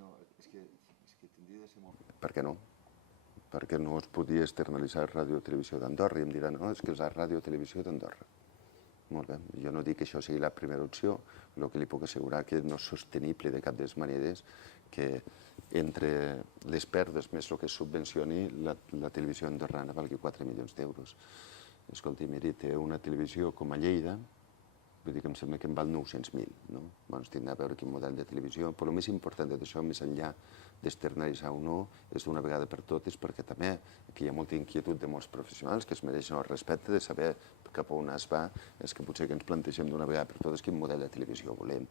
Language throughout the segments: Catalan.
No, és que tindria de ser molt... Per què no? Perquè no es podia externalitzar Ràdio Televisió d'Andorra i em diran, no, és que és la Ràdio Televisió d'Andorra. Molt bé, jo no dic que això sigui la primera opció, el que li puc assegurar que no és sostenible de cap de les maneres que entre les pèrdues més el que es subvencioni la televisió andorrana valgui 4 milions d'euros. Escolti, miri, té una televisió com a Lleida, vull dir que em sembla que en val 900.000, no? Doncs tindrà a veure quin model de televisió, però el més important de tot això, més enllà d'externalitzar o no, és d'una vegada per totes, perquè també aquí hi ha molta inquietud de molts professionals que es mereixen el respecte de saber cap a on es va, és que potser que ens plantegem d'una vegada per totes quin model de televisió volem.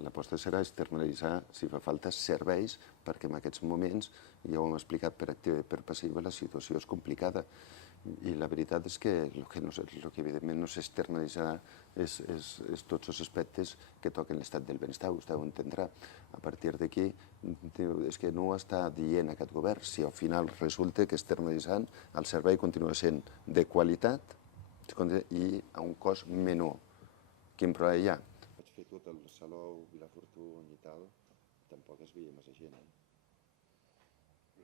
L'aposta serà externalitzar, si fa falta, serveis, perquè en aquests moments, ja ho hem explicat per activa i per passiva, la situació és complicada. I la veritat és que el que evidentment no s'externalitzarà és tots els aspectes que toquen l'estat del benestar, vostè ho entendrà. A partir d'aquí, és que no ho està dient aquest govern, si al final resulta que externalitzant el servei continua sent de qualitat i a un cost menor. Quin problema hi ha? Vaig fer tot el Salou, Vilafortuna i tal, tampoc es veia massa gent.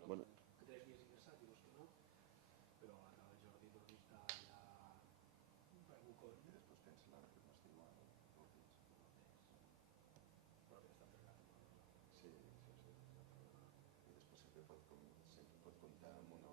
Bueno, que t'has vist ingressat, dius que no, però ara el Jordi Torni està allà per Bucón. I després pensa la que no estic igual, però que està pregat. sí. I després sempre pot comptar amb